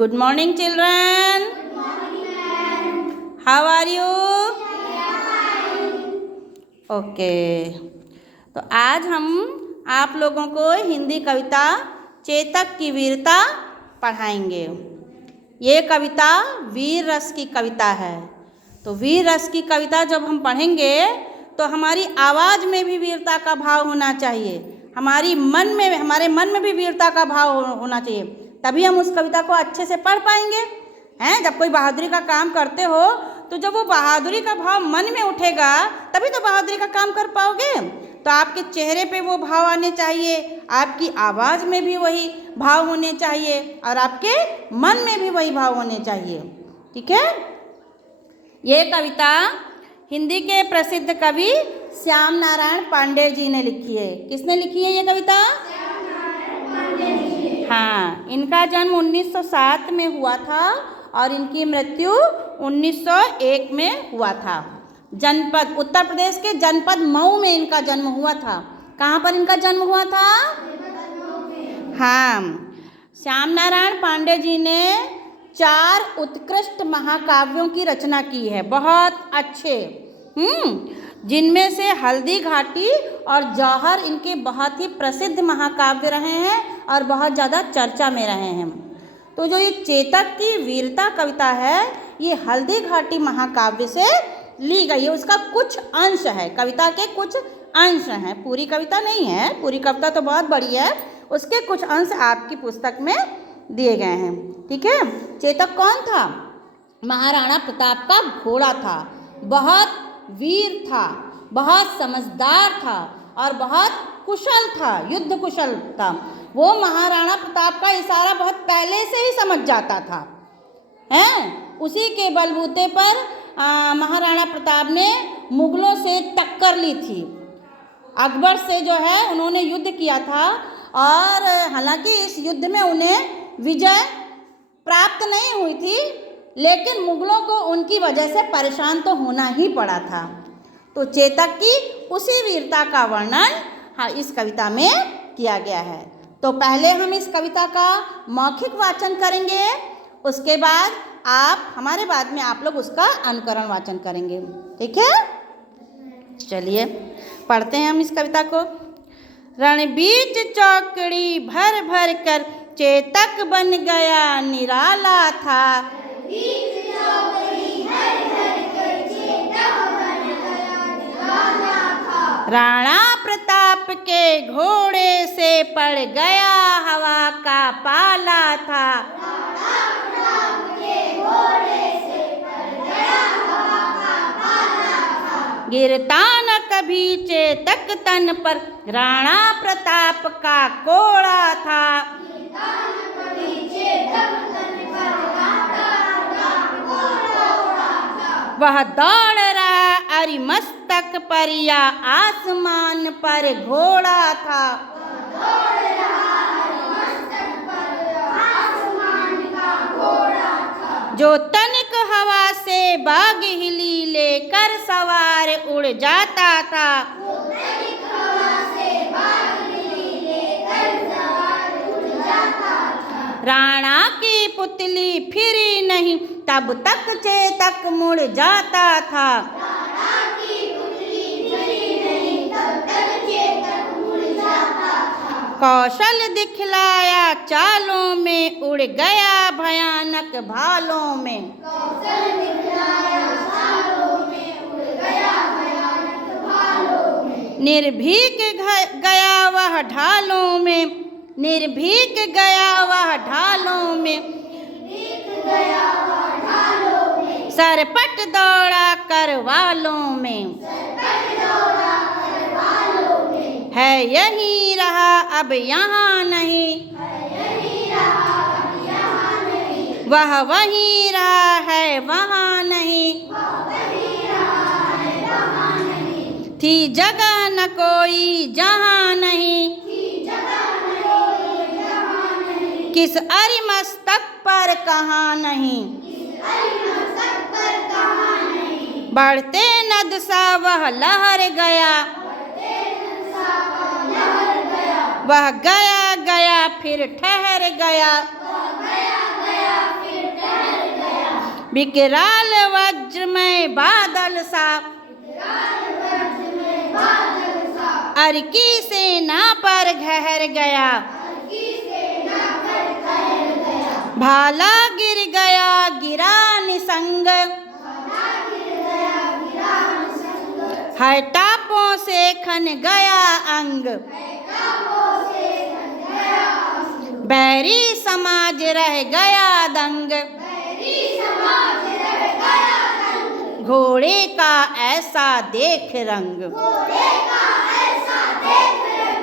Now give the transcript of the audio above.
Good morning, children. Good morning, ma'am. How are you? Fine. Okay. तो आज हम आप लोगों को हिंदी कविता चेतक की वीरता पढ़ाएंगे। ये कविता वीर रस की कविता है। तो वीर रस की कविता जब हम पढ़ेंगे तो हमारी आवाज़ में भी वीरता का भाव होना चाहिए, हमारे मन में भी वीरता का भाव होना चाहिए, तभी हम उस कविता को अच्छे से पढ़ पाएंगे। हैं, जब कोई बहादुरी का काम करते हो तो जब वो बहादुरी का भाव मन में उठेगा तभी तो बहादुरी का काम कर पाओगे। तो आपके चेहरे पे वो भाव आने चाहिए, आपकी आवाज़ में भी वही भाव होने चाहिए और आपके मन में भी वही भाव होने चाहिए। ठीक है। ये कविता हिंदी के प्रसिद्ध कवि श्याम नारायण पांडे जी ने लिखी है। किसने लिखी है ये कविता? श्याम नारायण पांडे जी। हाँ, इनका जन्म 1907 में हुआ था और इनकी मृत्यु 1901 में हुआ था। जनपद उत्तर प्रदेश के जनपद मऊ में इनका जन्म हुआ था। कहाँ पर इनका जन्म हुआ था? हाँ, श्याम नारायण पांडे जी ने 4 उत्कृष्ट महाकाव्यों की रचना की है, बहुत अच्छे, जिनमें से हल्दी घाटी और जौहर इनके बहुत ही प्रसिद्ध महाकाव्य रहे हैं और बहुत ज़्यादा चर्चा में रहे हैं। तो जो ये चेतक की वीरता कविता है ये हल्दी घाटी महाकाव्य से ली गई है। उसका कुछ अंश है, कविता के कुछ अंश हैं, पूरी कविता नहीं है, पूरी कविता तो बहुत बड़ी है, उसके कुछ अंश आपकी पुस्तक में दिए गए हैं। ठीक है। चेतक कौन था? महाराणा प्रताप का घोड़ा था, बहुत वीर था, बहुत समझदार था और बहुत कुशल था, युद्ध कुशल था। वो महाराणा प्रताप का इशारा बहुत पहले से ही समझ जाता था। हैं, उसी के बलबूते पर महाराणा प्रताप ने मुगलों से टक्कर ली थी। अकबर से जो है उन्होंने युद्ध किया था और हालांकि इस युद्ध में उन्हें विजय प्राप्त नहीं हुई थी, लेकिन मुगलों को उनकी वजह से परेशान तो होना ही पड़ा था। तो चेतक की उसी वीरता का वर्णन इस कविता में किया गया है। तो पहले हम इस कविता का मौखिक वाचन करेंगे, उसके बाद हमारे बाद में आप लोग उसका अनुकरण वाचन करेंगे। ठीक है, चलिए पढ़ते हैं हम इस कविता को। रणबीच चौकड़ी भर भर कर चेतक बन गया निराला था। राणा प्रताप के घोड़े से पड़ गया हवा का पाला था। गिरता न कभी चेतक तन पर राणा प्रताप का कोड़ा था। वह दौड़ रहा अरिमस्तक पर या आसमान पर घोड़ा था। जो तनिक हवा से बाग हिली लेकर सवार उड़ जाता था। राणा की पुतली फिरी नहीं तब तक चेतक मुड़ जाता था। कौशल दिखलाया चालों में उड़ गया भयानक भालों में। निर्भीक गया वह ढालों में, निर्भीक गया वह ढालों में। सरपट दौड़ा करवालों में। है यही रहा अब यहाँ नहीं, वह वहीं रहा है वहाँ नहीं। थी जगह न कोई जहाँ नहीं, किस अरिमस्तक पर कहाँ नहीं। बढ़ते नद सा वह लहर गया, वह गया गया फिर ठहर गया। विकराल वज्रमय बादल सा अर्की सेना पर घहर गया, भाला गिर गया गिरा निसंग, है टापों से खन गया अंग, बैरी समाज रह गया दंग, घोड़े का ऐसा देख रंग।